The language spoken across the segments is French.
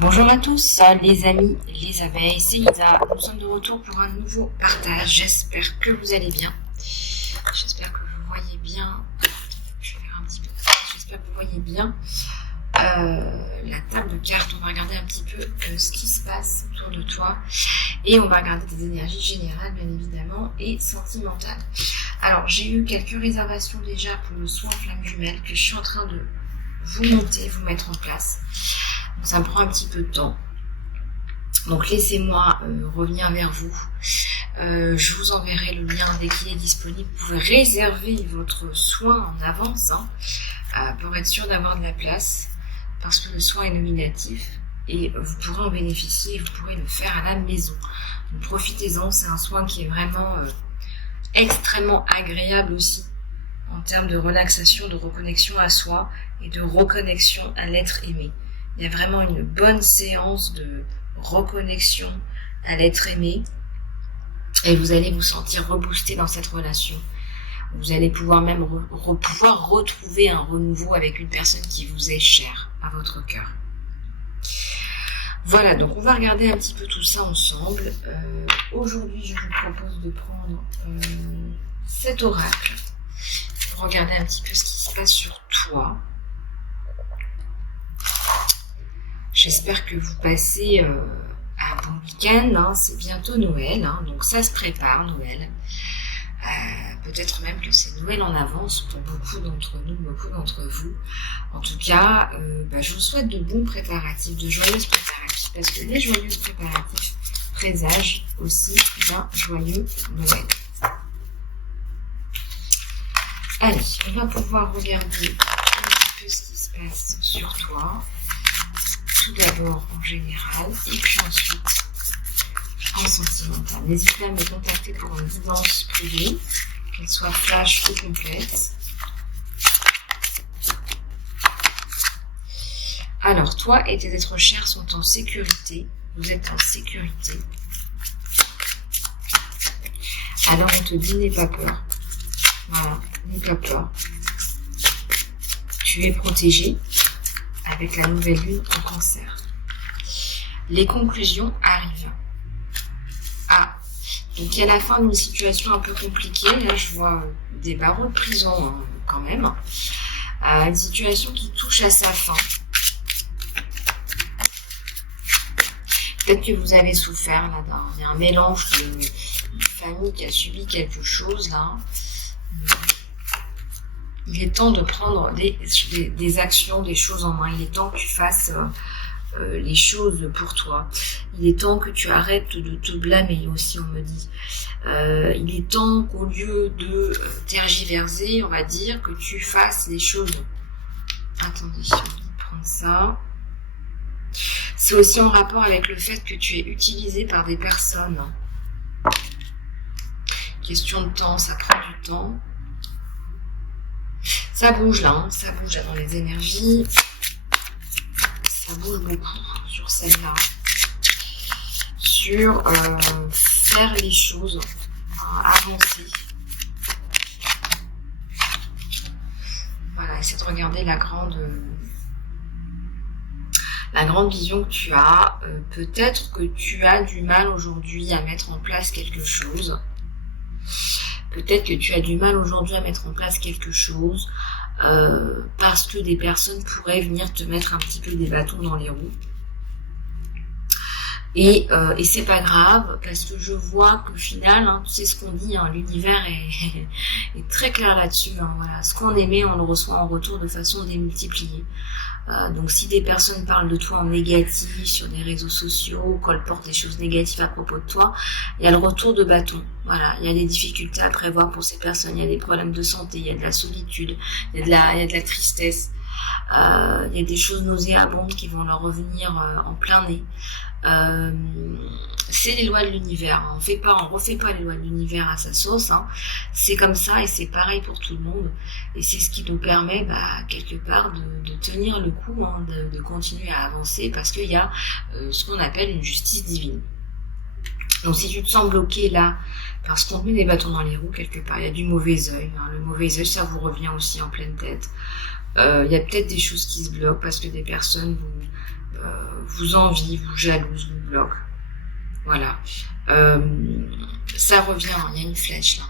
Bonjour à tous, les amis, les abeilles, c'est Lisa. Nous sommes de retour pour un nouveau partage. J'espère que vous allez bien. J'espère que vous voyez bien. Je vais faire un petit peu. J'espère que vous voyez bien la table de cartes. On va regarder un petit peu ce qui se passe autour de toi. Et on va regarder des énergies générales, bien évidemment, et sentimentales. Alors, j'ai eu quelques réservations déjà pour le soin flamme jumelle que je suis en train de vous monter, vous mettre en place. Donc, ça me prend un petit peu de temps. Donc laissez-moi revenir vers vous. Je vous enverrai le lien dès qu'il est disponible. Vous pouvez réserver votre soin en avance pour être sûr d'avoir de la place. Parce que le soin est nominatif et vous pourrez en bénéficier et vous pourrez le faire à la maison. Donc profitez-en, c'est un soin qui est vraiment extrêmement agréable aussi en termes de relaxation, de reconnexion à soi et de reconnexion à l'être aimé. Il y a vraiment une bonne séance de reconnexion à l'être aimé et vous allez vous sentir reboosté dans cette relation. Vous allez pouvoir même pouvoir retrouver un renouveau avec une personne qui vous est chère à votre cœur. Voilà, donc on va regarder un petit peu tout ça ensemble. Aujourd'hui, je vous propose de prendre cet oracle pour regarder un petit peu ce qui se passe sur toi. J'espère que vous passez un bon week-end, c'est bientôt Noël, donc ça se prépare Noël. Peut-être même que c'est Noël en avance pour beaucoup d'entre nous, beaucoup d'entre vous. En tout cas, je vous souhaite de bons préparatifs, de joyeux préparatifs, parce que les joyeux préparatifs présagent aussi d'un joyeux Noël. Allez, on va pouvoir regarder un petit peu ce qui se passe sur toi. Tout d'abord en général, et puis ensuite en sentimental. N'hésitez pas à me contacter pour une guidance privée, qu'elle soit flash ou complète. Alors, toi et tes êtres chers sont en sécurité. Vous êtes en sécurité. Alors, on te dit, n'aie pas peur. Voilà, n'aie pas peur. Tu es protégé avec la nouvelle lune en Cancer. Les conclusions arrivent. Donc il y a la fin d'une situation un peu compliquée. Là, je vois des barreaux de prison quand même. Une situation qui touche à sa fin. Peut-être que vous avez souffert là. Il y a un mélange d'une famille qui a subi quelque chose là. Il est temps de prendre des actions, des choses en main. Il est temps que tu fasses les choses pour toi. Il est temps que tu arrêtes de te blâmer aussi, on me dit. Il est temps qu'au lieu de tergiverser, on va dire, que tu fasses les choses. Attendez, je vais prendre ça. C'est aussi en rapport avec le fait que tu es utilisé par des personnes. Question de temps, ça prend du temps. Ça bouge là, ça bouge dans les énergies. Ça bouge beaucoup sur celle-là. Sur faire les choses, avancer. Voilà, essaie de regarder la grande vision que tu as. Peut-être que tu as du mal aujourd'hui à mettre en place quelque chose. Peut-être que tu as du mal aujourd'hui à mettre en place quelque chose parce que des personnes pourraient venir te mettre un petit peu des bâtons dans les roues. Et c'est pas grave parce que je vois qu'au final, tu sais ce qu'on dit, l'univers est très clair là-dessus. Voilà. Ce qu'on émet, on le reçoit en retour de façon démultipliée. Donc si des personnes parlent de toi en négatif sur des réseaux sociaux, colportent des choses négatives à propos de toi, il y a le retour de bâton. Voilà, il y a des difficultés à prévoir pour ces personnes, il y a des problèmes de santé, il y a de la solitude, il y a de la tristesse, il y a des choses nauséabondes qui vont leur revenir en plein nez. C'est les lois de l'univers. On refait pas les lois de l'univers à sa sauce. C'est comme ça et c'est pareil pour tout le monde. Et c'est ce qui nous permet, quelque part, de tenir le coup, de continuer à avancer parce qu'il y a ce qu'on appelle une justice divine. Donc si tu te sens bloqué là, parce qu'on te met des bâtons dans les roues quelque part, il y a du mauvais œil. Le mauvais œil, ça vous revient aussi en pleine tête. Il y a peut-être des choses qui se bloquent parce que des personnes vous envie, vous jalouse, vous bloque. Voilà. Ça revient, il y a une flèche là.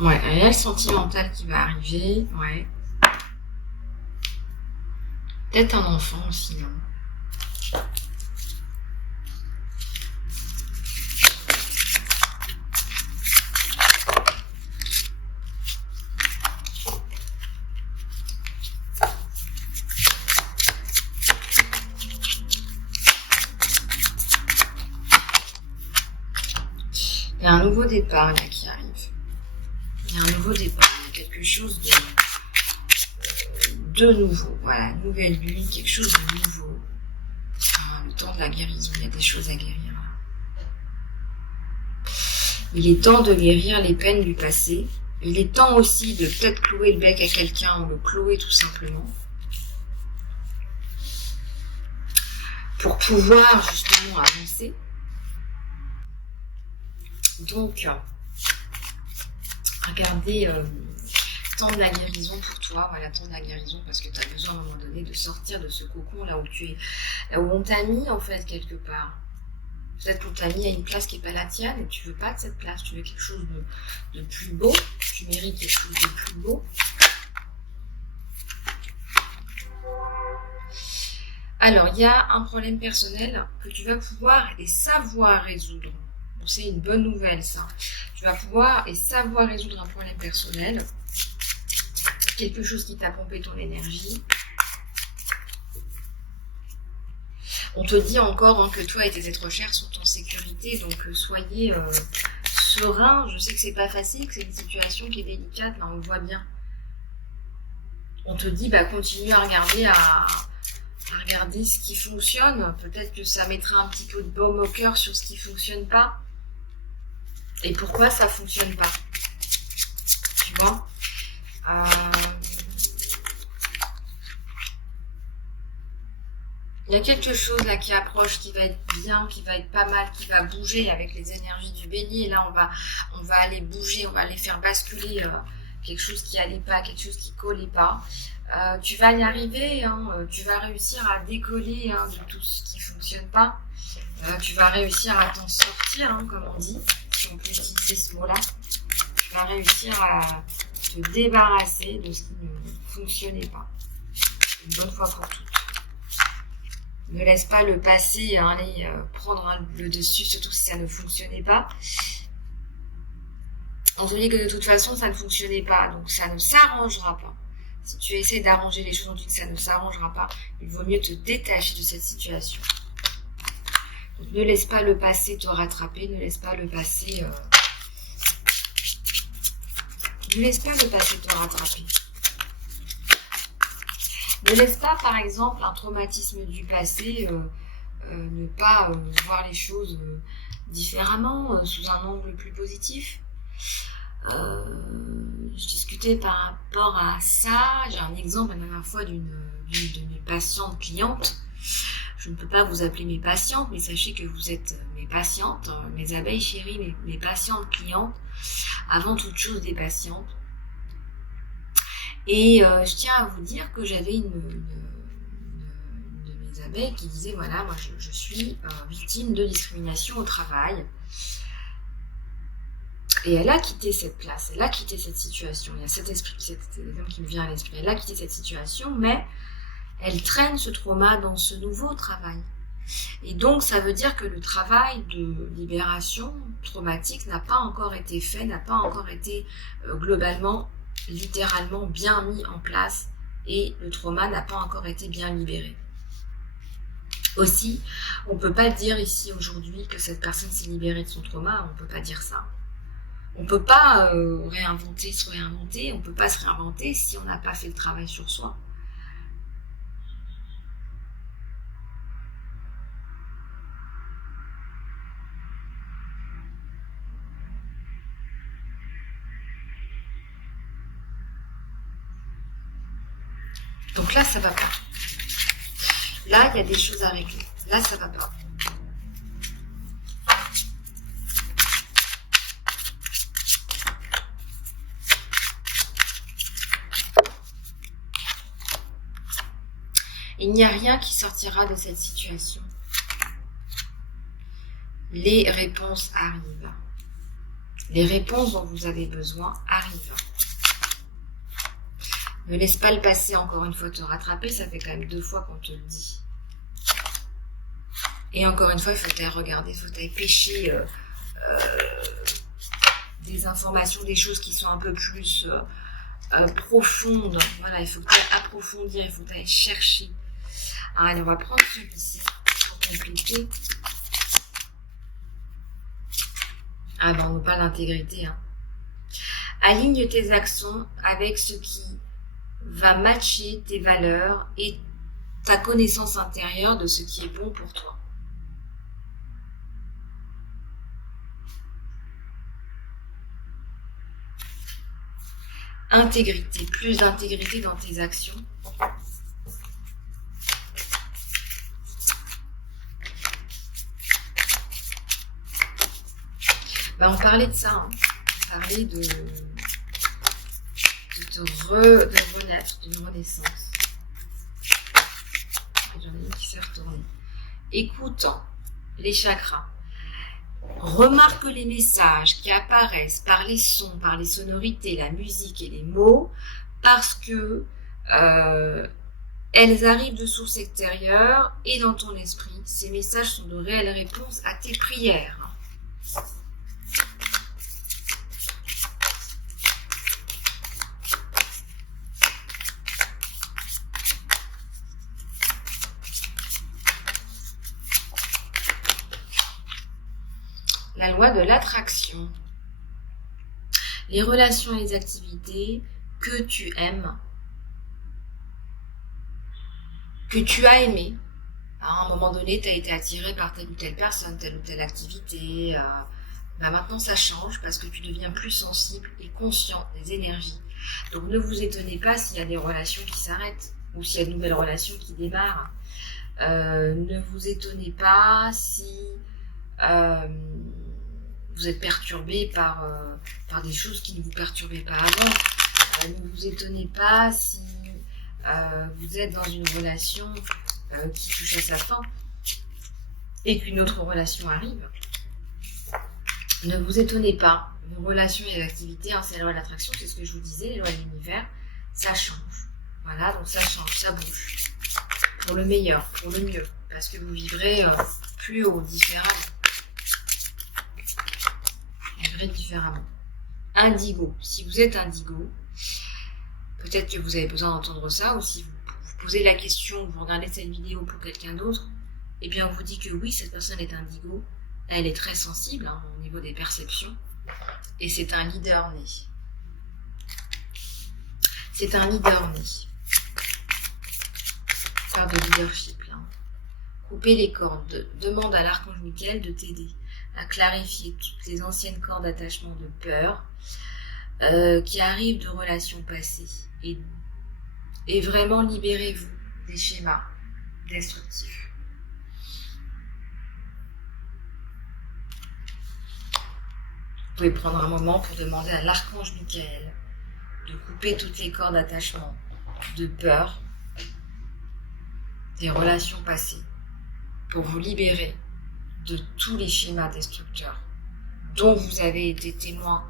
Ouais, il y a le sentimental qui va arriver, ouais. Peut-être un enfant aussi, non? Il y a un nouveau départ là, qui arrive. Il y a un nouveau départ, il y a quelque chose de nouveau. Voilà, nouvelle lune, quelque chose de nouveau. Le temps de la guérison, il y a des choses à guérir. Il est temps de guérir les peines du passé. Il est temps aussi de peut-être clouer le bec à quelqu'un ou le clouer tout simplement. Pour pouvoir justement avancer. Donc, regardez, temps de la guérison pour toi, voilà, temps de la guérison, parce que tu as besoin à un moment donné de sortir de ce cocon là où tu es, là où on t'a mis en fait quelque part. Peut-être qu'on t'a mis à une place qui n'est pas la tienne et tu veux pas de cette place, tu veux quelque chose de plus beau, tu mérites quelque chose de plus beau. Alors, il y a un problème personnel que tu vas pouvoir et savoir résoudre. Bon, c'est une bonne nouvelle ça. Tu vas pouvoir et savoir résoudre un problème personnel. Quelque chose qui t'a pompé ton énergie. On te dit encore que toi et tes êtres chers sont en sécurité, donc soyez serein. Je sais que c'est pas facile, que c'est une situation qui est délicate, là on le voit bien. On te dit continue à regarder, à regarder ce qui fonctionne. Peut-être que ça mettra un petit peu de baume au cœur sur ce qui fonctionne pas. Et pourquoi ça fonctionne pas. Tu vois il y a quelque chose là qui approche, qui va être bien, qui va être pas mal, qui va bouger avec les énergies du bélier. Et là, on va aller bouger, on va aller faire basculer quelque chose qui allait pas, quelque chose qui collait pas. Tu vas y arriver, tu vas réussir à décoller de tout ce qui fonctionne pas. Tu vas réussir à t'en sortir, comme on dit, si on peut utiliser ce mot-là. Tu vas réussir à te débarrasser de ce qui ne fonctionnait pas. Une bonne fois pour toutes. Ne laisse pas le passé aller prendre le dessus, surtout si ça ne fonctionnait pas. On te dit que de toute façon, ça ne fonctionnait pas, donc ça ne s'arrangera pas. Si tu essaies d'arranger les choses, on dit que ça ne s'arrangera pas. Il vaut mieux te détacher de cette situation. Donc, ne laisse pas le passé te rattraper, ne laisse pas le passé... Ne laisse pas le passé te rattraper. Ne laisse pas, par exemple, un traumatisme du passé ne pas voir les choses différemment, sous un angle plus positif. Je discutais par rapport à ça. J'ai un exemple la dernière fois d'une de mes patientes clientes. Je ne peux pas vous appeler mes patientes, mais sachez que vous êtes mes patientes, mes abeilles chéries, mes patientes clientes, avant toute chose des patientes. Et je tiens à vous dire que j'avais une de mes abeilles qui disait, voilà, moi je suis victime de discrimination au travail. Et elle a quitté cette place, elle a quitté cette situation. Il y a cet esprit, cet exemple qui me vient à l'esprit. Elle a quitté cette situation, mais elle traîne ce trauma dans ce nouveau travail. Et donc, ça veut dire que le travail de libération traumatique n'a pas encore été fait, n'a pas encore été globalement, littéralement bien mis en place, et le trauma n'a pas encore été bien libéré. Aussi, on ne peut pas dire ici aujourd'hui que cette personne s'est libérée de son trauma, on ne peut pas dire ça. On ne peut pas se réinventer, on ne peut pas se réinventer si on n'a pas fait le travail sur soi. Donc là, ça va pas. Là, il y a des choses à régler. Là, ça va pas. Il n'y a rien qui sortira de cette situation. Les réponses arrivent. Les réponses dont vous avez besoin arrivent. Ne laisse pas le passé encore une fois te rattraper, ça fait quand même 2 fois qu'on te le dit. Et encore une fois, il faut t'aller regarder, il faut t'aller pêcher des informations, des choses qui sont un peu plus profondes. Voilà, il faut que tu ailles approfondir, il faut que tu ailles chercher. Alors, allez, on va prendre celui-ci pour compléter. Ah ben, on nous parle d'intégrité. Hein. Aligne tes actions avec ce qui va matcher tes valeurs et ta connaissance intérieure de ce qui est bon pour toi. Intégrité, plus d'intégrité dans tes actions. Ben, on parlait de ça, hein. On parlait de renaître, d'une renaissance. J'en ai une qui s'est retournée. Écoute les chakras. Remarque les messages qui apparaissent par les sons, par les sonorités, la musique et les mots, parce que elles arrivent de sources extérieures et dans ton esprit. Ces messages sont de réelles réponses à tes prières. La loi de l'attraction. Les relations et les activités que tu aimes, que tu as aimé. À un moment donné, tu as été attiré par telle ou telle personne, telle ou telle activité. Maintenant, ça change parce que tu deviens plus sensible et conscient des énergies. Donc, ne vous étonnez pas s'il y a des relations qui s'arrêtent ou s'il y a de nouvelles relations qui démarrent. Ne vous étonnez pas si vous êtes perturbé par des choses qui ne vous perturbaient pas avant. Ne vous étonnez pas si vous êtes dans une relation qui touche à sa fin et qu'une autre relation arrive. Ne vous étonnez pas. Vos relations et les activités, hein, c'est la loi de l'attraction, c'est ce que je vous disais, les lois de l'univers, ça change. Voilà, donc ça change, ça bouge. Pour le meilleur, pour le mieux, parce que vous vivrez plus haut, différemment. Différemment. Indigo. Si vous êtes indigo, peut-être que vous avez besoin d'entendre ça, ou si vous posez la question, vous regardez cette vidéo pour quelqu'un d'autre, et bien on vous dit que oui, cette personne est indigo, elle est très sensible hein, au niveau des perceptions, et c'est un leader né. C'est un leader né. Faire de leadership là. Couper les cordes. Demande à l'archange Michael de t'aider à clarifier toutes les anciennes cordes d'attachement de peur qui arrivent de relations passées et vraiment libérez-vous des schémas destructifs. Vous pouvez prendre un moment pour demander à l'archange Michael de couper toutes les cordes d'attachement de peur des relations passées pour vous libérer de tous les schémas destructeurs dont vous avez été témoin,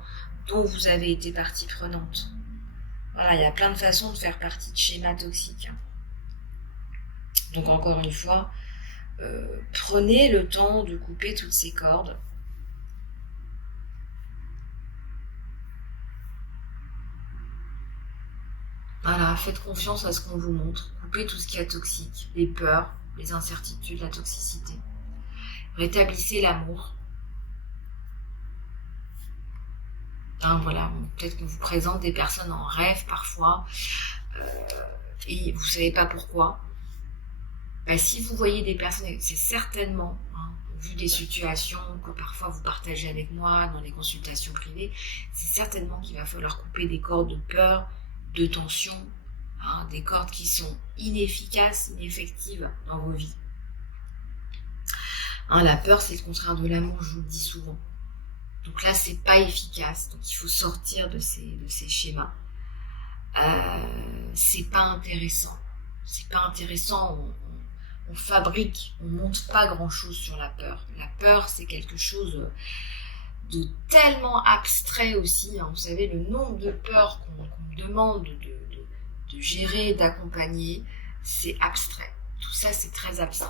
dont vous avez été partie prenante. Voilà, il y a plein de façons de faire partie de schémas toxiques. Donc encore une fois, prenez le temps de couper toutes ces cordes. Voilà, faites confiance à ce qu'on vous montre. Coupez tout ce qui est toxique, les peurs, les incertitudes, la toxicité. Rétablissez l'amour. Hein, voilà, peut-être qu'on vous présente des personnes en rêve parfois et vous ne savez pas pourquoi. Ben, si vous voyez des personnes, c'est certainement, hein, vu des situations que parfois vous partagez avec moi dans les consultations privées, c'est certainement qu'il va falloir couper des cordes de peur, de tension, hein, des cordes qui sont inefficaces, ineffectives dans vos vies. Hein, la peur, c'est le contraire de l'amour, je vous le dis souvent. Donc là, c'est pas efficace. Donc il faut sortir de ces schémas. C'est pas intéressant. c'est pas intéressant, on fabrique, on monte pas grand chose sur la peur. La peur, c'est quelque chose de tellement abstrait aussi, hein. Vous savez, le nombre de peurs qu'on demande de gérer, d'accompagner, c'est abstrait. Tout ça, c'est très abstrait.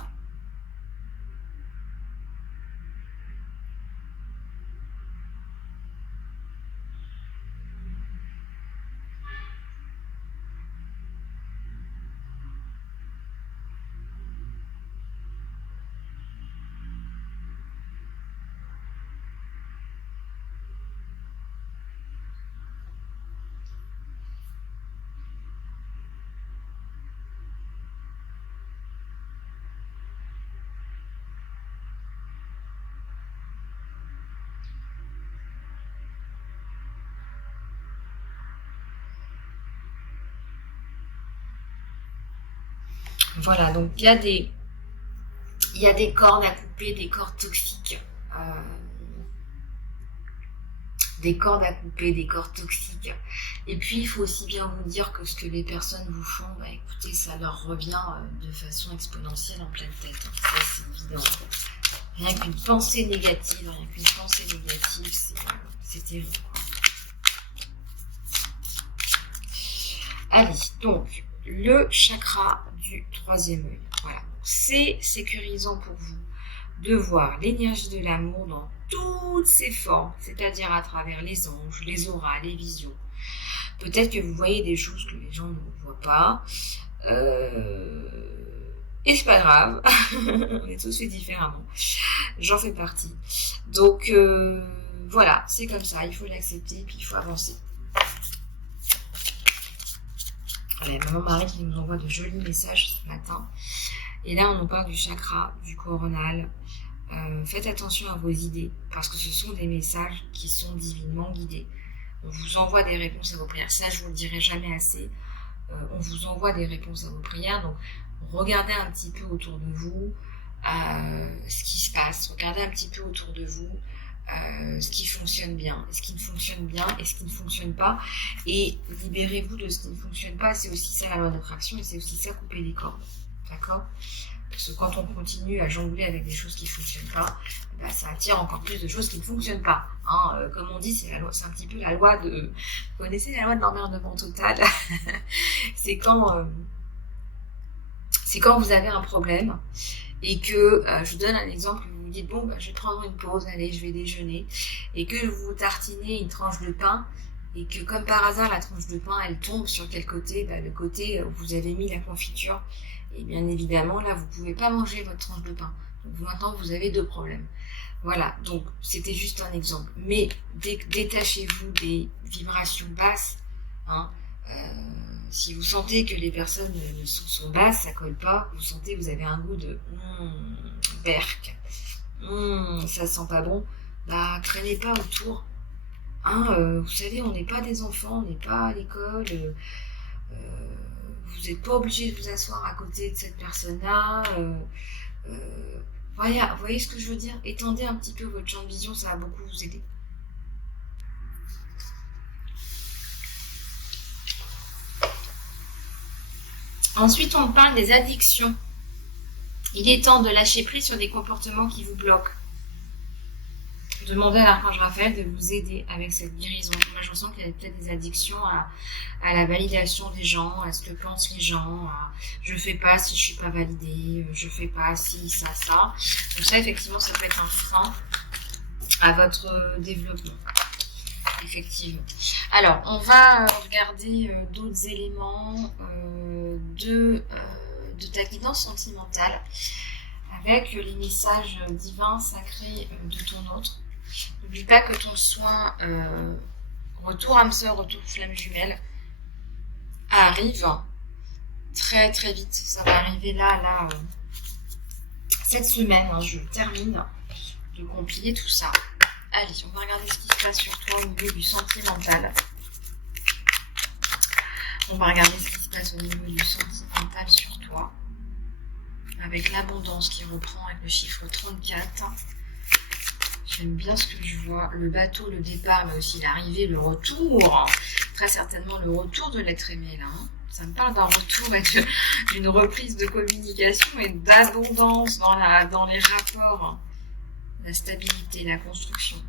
Voilà, donc il y a des cordes à couper, des cordes toxiques. Des cordes à couper, des cordes toxiques. Et puis, il faut aussi bien vous dire que ce que les personnes vous font, bah, écoutez, ça leur revient de façon exponentielle en pleine tête. Hein. Ça, c'est évident. Rien qu'une pensée négative, c'est terrible. Allez, donc, le chakra du troisième œil. Voilà. C'est sécurisant pour vous de voir l'énergie de l'amour dans toutes ses formes, c'est-à-dire à travers les anges, les auras, les visions. Peut-être que vous voyez des choses que les gens ne voient pas. Et c'est pas grave. On est tous faits différemment. J'en fais partie. Donc, voilà, c'est comme ça. Il faut l'accepter et puis il faut avancer. Voilà, maman Marie qui nous envoie de jolis messages ce matin. Et là, on nous parle du chakra, du coronal. Faites attention à vos idées, parce que ce sont des messages qui sont divinement guidés. On vous envoie des réponses à vos prières. Ça, je vous le dirai jamais assez. On vous envoie des réponses à vos prières. Donc, regardez un petit peu autour de vous ce qui se passe. Regardez un petit peu autour de vous ce qui fonctionne bien, ce qui ne fonctionne bien et ce qui ne fonctionne pas. Et libérez-vous de ce qui ne fonctionne pas. C'est aussi ça la loi d'attraction et c'est aussi ça couper les cordes. D'accord ? Parce que quand on continue à jongler avec des choses qui ne fonctionnent pas, bah, ça attire encore plus de choses qui ne fonctionnent pas. Hein, comme on dit, c'est un petit peu la loi de... Vous connaissez la loi de l'emmerdement total. C'est quand vous avez un problème et que, je vous donne un exemple, vous vous dites, bon, bah, je vais prendre une pause, allez, je vais déjeuner, et que vous tartinez une tranche de pain, et que comme par hasard, la tranche de pain, elle tombe sur quel côté ? Bah, le côté où vous avez mis la confiture. Et bien évidemment, là, vous ne pouvez pas manger votre tranche de pain. Donc maintenant, vous avez deux problèmes. Voilà, donc c'était juste un exemple. Mais détachez-vous des vibrations basses. Hein. Si vous sentez que les personnes sont basses, ça colle pas, vous sentez que vous avez un goût de berk, ça sent pas bon, bah traînez pas autour. Hein, vous savez, on n'est pas des enfants, on n'est pas à l'école. Vous n'êtes pas obligé de vous asseoir à côté de cette personne-là. Voyez ce que je veux dire ? Étendez un petit peu votre champ de vision, ça va beaucoup vous aider. Ensuite, on parle des addictions. Il est temps de lâcher prise sur des comportements qui vous bloquent. Demandez à l'archange Raphaël de vous aider avec cette guérison. Moi, je ressens qu'il y a peut-être des addictions à la validation des gens, à ce que pensent les gens, je fais pas si je suis pas validée, je fais pas si ça. Donc ça, effectivement, ça peut être un frein à votre développement. Effectivement. Alors, on va regarder d'autres éléments de ta guidance sentimentale avec les messages divins sacrés de ton autre. N'oublie pas que ton soin retour âme sœur, retour flamme jumelle arrive très très vite. Ça va arriver là cette semaine. Hein, je termine de compiler tout ça. Allez, on va regarder ce qui se passe sur toi au niveau du sentimental. On va regarder ce qui se passe au niveau du sentimental sur toi. Avec l'abondance qui reprend avec le chiffre 34. J'aime bien ce que je vois. Le bateau, le départ, mais aussi l'arrivée, le retour. très certainement le retour de l'être aimé là. Hein. Ça me parle d'un retour et d'une reprise de communication et d'abondance dans les rapports, la stabilité, la construction.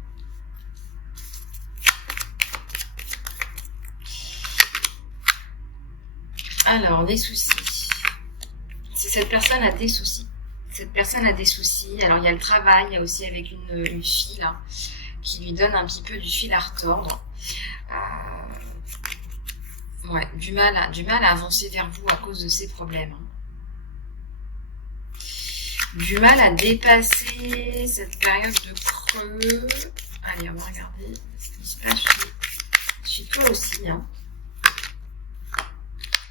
Alors, les soucis. Cette personne a des soucis. Cette personne a des soucis. Alors, il y a le travail, il y a aussi avec une fille là, qui lui donne un petit peu du fil à retordre. Ouais, du mal à avancer vers vous à cause de ces problèmes. Du mal à dépasser cette période de creux. Allez, on va regarder ce qui se passe chez toi aussi. Hein.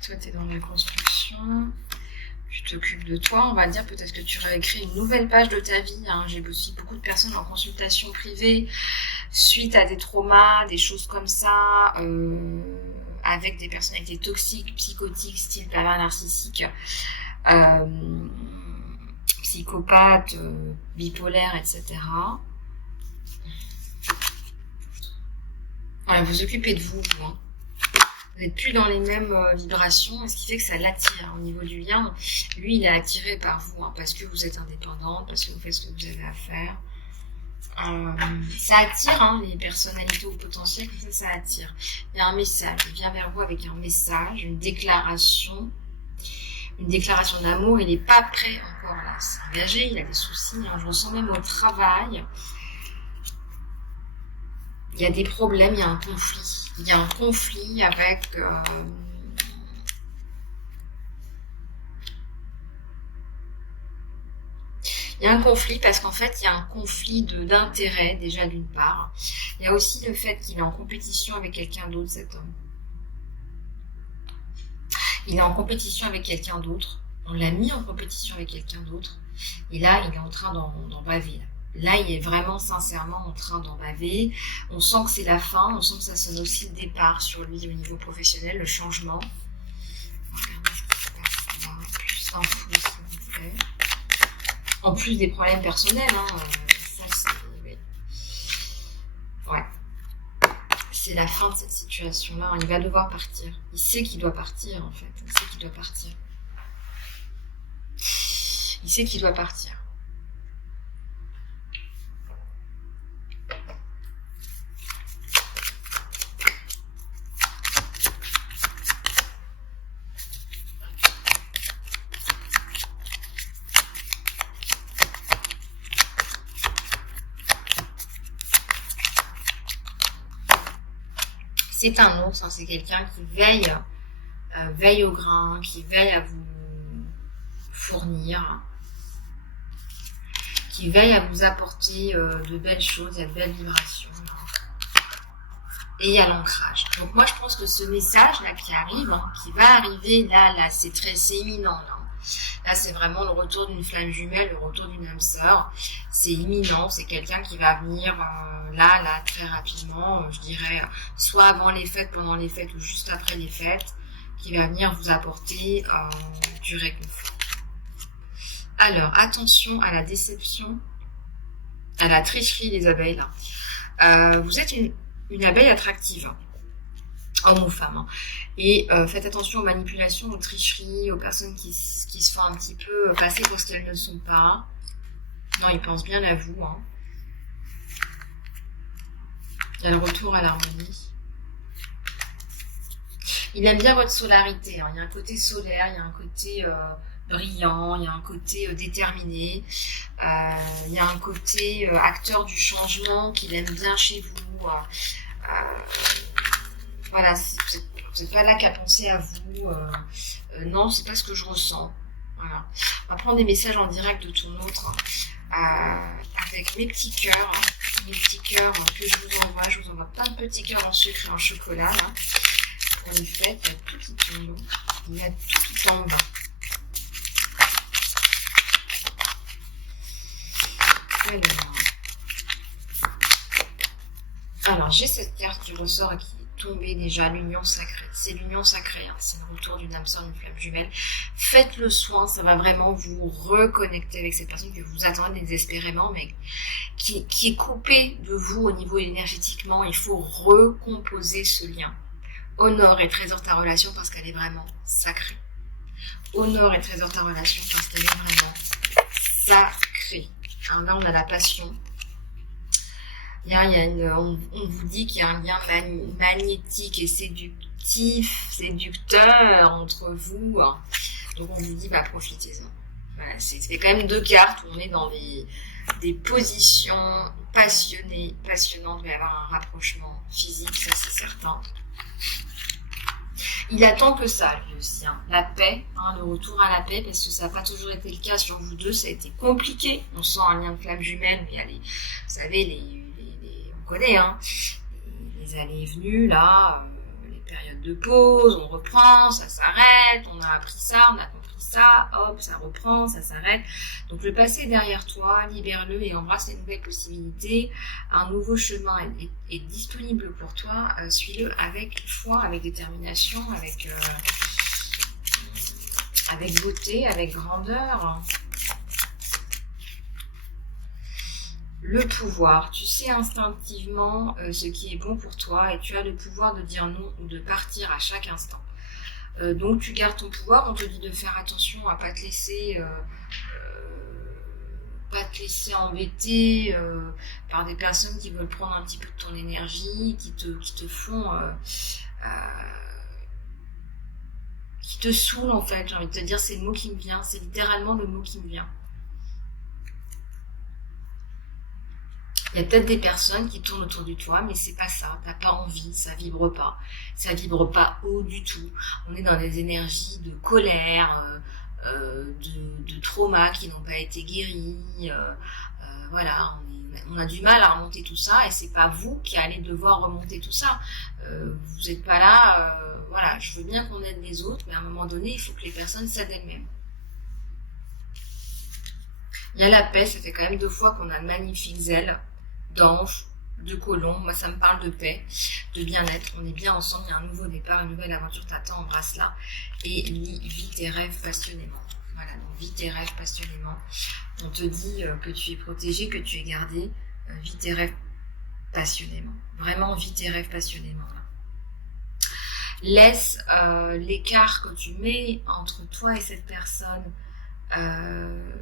Toi, tu es dans la construction. Tu t'occupes de toi, on va dire. Peut-être que tu réécris une nouvelle page de ta vie. Hein. J'ai aussi beaucoup de personnes en consultation privée suite à des traumas, des choses comme ça. Avec des personnalités toxiques, psychotiques, style pervers narcissique, psychopathe, bipolaire, etc. Voilà, vous occupez de vous, hein. Vous n'êtes plus dans les mêmes vibrations, ce qui fait que ça l'attire. Au niveau du lien, lui, il est attiré par vous, hein, parce que vous êtes indépendante, parce que vous faites ce que vous avez à faire. Ça attire hein, les personnalités au potentiel, comme ça attire. Il y a un message, il vient vers vous avec un message, une déclaration d'amour. Il n'est pas prêt encore là, c'est engagé, il a des soucis. Hein, je ressens même au travail. Il y a des problèmes, il y a un conflit. Il y a un conflit avec il y a un conflit parce qu'en fait, il y a un conflit d'intérêt, déjà d'une part. Il y a aussi le fait qu'il est en compétition avec quelqu'un d'autre, cet homme. Il est en compétition avec quelqu'un d'autre. On l'a mis en compétition avec quelqu'un d'autre. Et là, il est en train d'en baver. Là, il est vraiment sincèrement en train d'en baver. On sent que c'est la fin. On sent que ça sonne aussi le départ sur lui au niveau professionnel, le changement. Regardez ce qui se passe. On va avoir plus d'infos, s'il vous plaît. En plus des problèmes personnels, hein, ça c'est... Oui. Ouais. C'est la fin de cette situation-là. Il va devoir partir. Il sait qu'il doit partir, en fait. Il sait qu'il doit partir. Il sait qu'il doit partir. C'est un ours, hein, c'est quelqu'un qui veille au grain, qui veille à vous fournir, qui veille à vous apporter de belles choses, de belles vibrations. Et il y a l'ancrage. Donc moi je pense que ce message là qui arrive, hein, qui va arriver là c'est imminent là. Là, c'est vraiment le retour d'une flamme jumelle, le retour d'une âme sœur. C'est imminent, c'est quelqu'un qui va venir là, très rapidement, je dirais, soit avant les fêtes, pendant les fêtes ou juste après les fêtes, qui va venir vous apporter du réconfort. Alors, attention à la déception, à la tricherie des abeilles. Là. Vous êtes une abeille attractive. Homme ou femme. Hein. Et faites attention aux manipulations, aux tricheries, aux personnes qui se font un petit peu passer pour ce qu'elles ne sont pas. Non, ils pensent bien à vous. Hein. Il y a le retour à l'harmonie. Il aime bien votre solarité. Hein. Il y a un côté solaire, il y a un côté brillant, il y a un côté déterminé. Il y a un côté acteur du changement qu'il aime bien chez vous. Voilà, vous n'êtes pas là qu'à penser à vous. Non, c'est pas ce que je ressens. Voilà. On va prendre des messages en direct de ton autre avec mes petits cœurs. Mes petits cœurs que je vous envoie. Je vous envoie plein de petits cœurs en sucre et en chocolat. Là, pour les fêtes, il y a tout qui tombe. Il y a tout qui tombe. Alors, j'ai cette carte du ressort qui est tombée déjà, l'union sacrée. C'est l'union sacrée, hein. C'est le retour d'une âme sœur, d'une flamme jumelle. Faites le soin, ça va vraiment vous reconnecter avec cette personne que vous attendez désespérément, mais qui est coupée de vous au niveau énergétiquement. Il faut recomposer ce lien. Honore et trésor ta relation parce qu'elle est vraiment sacrée. Honore et trésor ta relation parce qu'elle est vraiment sacrée. Alors là, on a la passion. On vous dit qu'il y a un lien magnétique et séducteur entre vous. Donc on vous dit, bah profitez-en. Voilà, c'est quand même 2 cartes où on est dans des positions passionnées, passionnantes. Il va y avoir un rapprochement physique, ça c'est certain. Il attend que ça, lui aussi. La paix, le retour à la paix, parce que ça n'a pas toujours été le cas sur vous deux. Ça a été compliqué. On sent un lien de flamme jumelle, mais il y a vous savez, on connaît, les allées et venues, là, les périodes de pause, on reprend, ça s'arrête, on a appris ça, on a compris ça, hop, ça reprend, ça s'arrête. Donc le passé est derrière toi, libère-le et embrasse les nouvelles possibilités. Un nouveau chemin est disponible pour toi, suis-le avec foi, avec détermination, avec beauté, avec grandeur. Le pouvoir, tu sais instinctivement ce qui est bon pour toi et tu as le pouvoir de dire non ou de partir à chaque instant. Donc tu gardes ton pouvoir, on te dit de faire attention à pas te laisser embêter par des personnes qui veulent prendre un petit peu de ton énergie, qui te font qui te saoulent en fait. J'ai envie de te dire, c'est le mot qui me vient, c'est littéralement le mot qui me vient. Il y a peut-être des personnes qui tournent autour de toi, mais c'est pas ça, t'as pas envie, ça vibre pas haut du tout. On est dans des énergies de colère, de traumas qui n'ont pas été guéris, voilà, on a du mal à remonter tout ça, et c'est pas vous qui allez devoir remonter tout ça. Vous êtes pas là, voilà, je veux bien qu'on aide les autres, mais à un moment donné, il faut que les personnes s'aident elles-mêmes. Il y a la paix, ça fait quand même 2 fois qu'on a de magnifiques ailes d'ange, de colombe. Moi ça me parle de paix, de bien-être, on est bien ensemble, il y a un nouveau départ, une nouvelle aventure t'attend, embrasse-la et vis tes rêves passionnément. Voilà, donc vis tes rêves passionnément. On te dit que tu es protégé, que tu es gardé, vis tes rêves passionnément. Vraiment, vis tes rêves passionnément. Laisse l'écart que tu mets entre toi et cette personne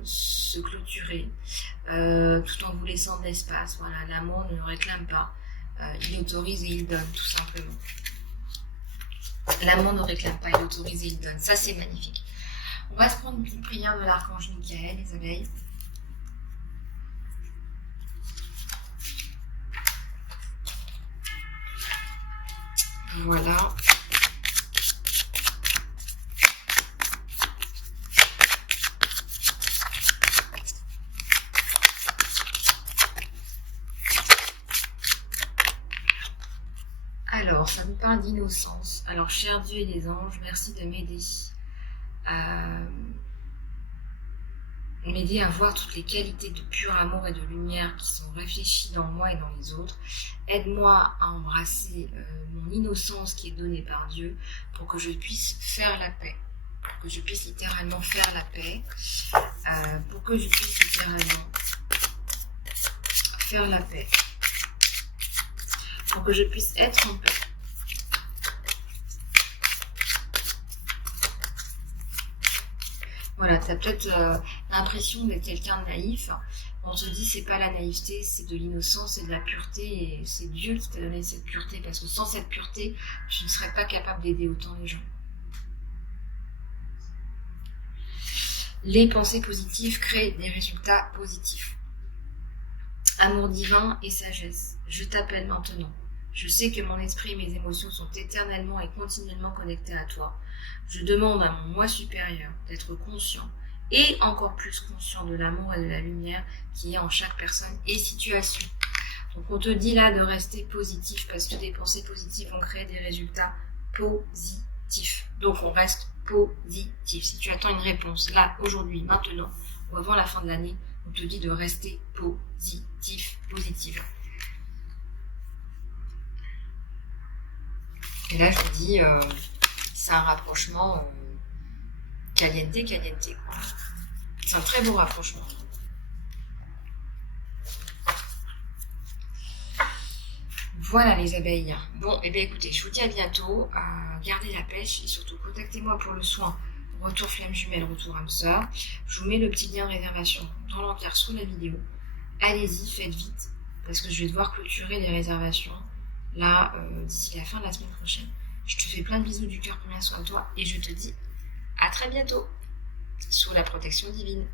se clôturer tout en vous laissant de l'espace. Voilà, l'amour ne le réclame pas, il autorise et il donne, tout simplement. L'amour ne réclame pas, il autorise et il donne. Ça c'est magnifique. On va se prendre une petite prière de l'archange Michael, les abeilles. Voilà. Alors, ça me parle d'innocence. Alors, cher Dieu et les anges, merci de m'aider à voir toutes les qualités de pur amour et de lumière qui sont réfléchies dans moi et dans les autres. Aide-moi à embrasser mon innocence qui est donnée par Dieu pour que je puisse faire la paix. Pour que je puisse littéralement faire la paix. Pour que je puisse littéralement faire la paix. Pour que je puisse être en paix. Voilà, tu as peut-être l'impression d'être quelqu'un de naïf. On te dit c'est pas la naïveté, c'est de l'innocence et de la pureté. Et c'est Dieu qui t'a donné cette pureté, parce que sans cette pureté, tu ne serais pas capable d'aider autant les gens. Les pensées positives créent des résultats positifs. Amour divin et sagesse, je t'appelle maintenant. Je sais que mon esprit et mes émotions sont éternellement et continuellement connectés à toi. Je demande à mon moi supérieur d'être conscient et encore plus conscient de l'amour et de la lumière qui est en chaque personne et situation. Donc on te dit là de rester positif parce que des pensées positives vont créer des résultats positifs. Donc on reste positif. Si tu attends une réponse là, aujourd'hui, maintenant ou avant la fin de l'année, on te dit de rester positif, positive. Et là, je vous dis, c'est un rapprochement caliente. C'est un très beau rapprochement. Voilà les abeilles. Bon, et bien écoutez, je vous dis à bientôt. Gardez la pêche et surtout contactez-moi pour le soin. Retour flamme jumelle, retour âme sœur. Je vous mets le petit lien de réservation dans l'encart sous la vidéo. Allez-y, faites vite, parce que je vais devoir clôturer les réservations là d'ici la fin de la semaine prochaine. Je te fais plein de bisous du cœur, prends bien soin de toi et je te dis à très bientôt sous la protection divine.